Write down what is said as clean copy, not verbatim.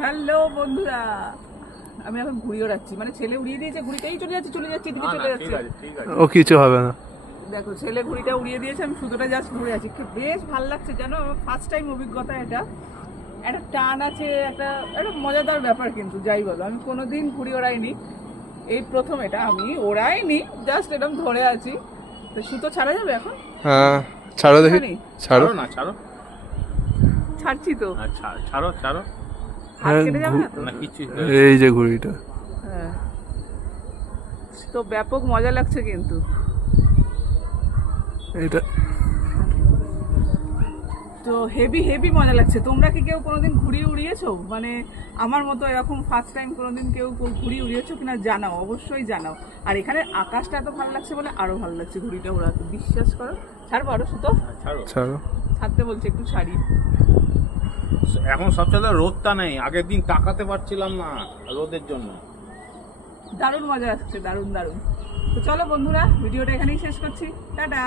Hello বন্ধুরা, আমি এখন ঘুড়ি ওড়াচ্ছি, মানে ছেলে উড়িয়ে দিয়েছে ঘুড়িটাই, চলে যাচ্ছে এদিকে চলে যাচ্ছে। ও কিছু হবে না। দেখো ছেলে ঘুড়িটা উড়িয়ে দিয়েছে, আমি সুতোটা জাস্ট ঘুরে আছি। বেশ ভালো লাগছে জানো, ফার্স্ট টাইম অভিজ্ঞতা এটা। একটা টান আছে, একটা একটা মজাদার ব্যাপার। কিন্তু যাই বলো, আমি কোনোদিন ঘুড়ি ওড়াইনি, এই প্রথম এটা আমি ওড়াইনি, জাস্ট এরকম ধরে আছি। তো সুতো ছাড়া যাবে এখন? হ্যাঁ ছাড়ো দেখি, ছাড়ো না, ছাড়ো। ছাড়ছি তো। ছাড়ো ছাড়ো। হাত কেটে যাবে না তো? না কিছু। এই যে ঘুড়িটা, হ্যাঁ, তো ব্যাপক মজা লাগছে কিন্তু। এটা তো হেভি হেভি মজা লাগছে। তোমরা কি কেউ কোনোদিন ঘুড়ি উড়িয়েছো? মানে আমার মতো এরকম ফার্স্ট টাইম কোনোদিন কেউ ঘুড়ি উড়িয়েছো কিনা জানাও, অবশ্যই জানাও। আর এখানে আকাশটা এত ভালো লাগছে বলে আরো ভালো লাগছে ঘুড়িটা উড়াতে, বিশ্বাস করো। ছাড়বো আরো সুতো? ছাড়ো। ছাড়ো। ছাড়তে বলছে, একটু ছাড়ি। এখন সবচেয়ে রোদটা নেই, আগের দিন তাকাতে পারছিলাম না রোদের জন্য। দারুণ মজা আসছে, দারুণ দারুণ। তো চলো বন্ধুরা, ভিডিওটা এখানেই শেষ করছি। টাটা।